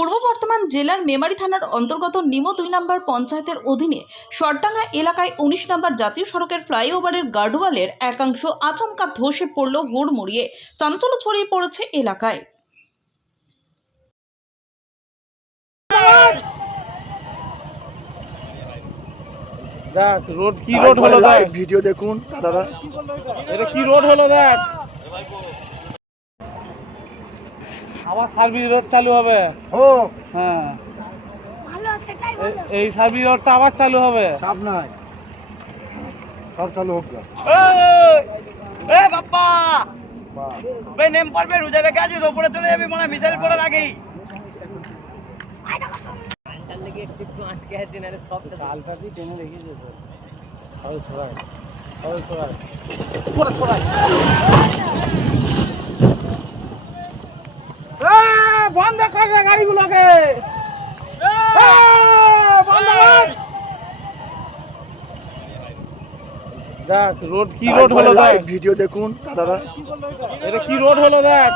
পূর্ব বর্ধমান জেলার মেমারি থানার অন্তর্গত নিমো 2 নম্বর পঞ্চায়েতের অধীনে সরডাঙ্গা এলাকায় 19 নম্বর জাতীয় সড়কের ফ্লাইওভারের গার্ডওয়ালের একাংশ আচমকা ধসে পড়ল হুড়মুড়িয়ে। চাঞ্চল্য ছড়িয়ে পড়েছে এলাকায়। দেখ রোড কি রোড হলো, দেখ ভিডিও দেখুন দাদা। এটা কি রোড হলো, দেখ আবার সার্ভিস রোড চালু হবে। ও হ্যাঁ এই সার্ভিস রোডটা আবার চালু হবে। চাপ নাই, সব চালু হোক। এ বাপ্পা বে নেম পড়বে রোজা রেখে আছিস, ওপরে চলে যাবি মানে মিসাইল পড়ার আগেই। একটু আটকে আছে না সব চালটা দিয়ে টেনে রেখেছে তো। সবাই ছড়ায় বন্ধ করবে গাড়িগুলোকে। দেখ রোড কি রোড হলো, দেখ ভিডিও দেখুন দাদা। এটা কি রোড হলো, দেখ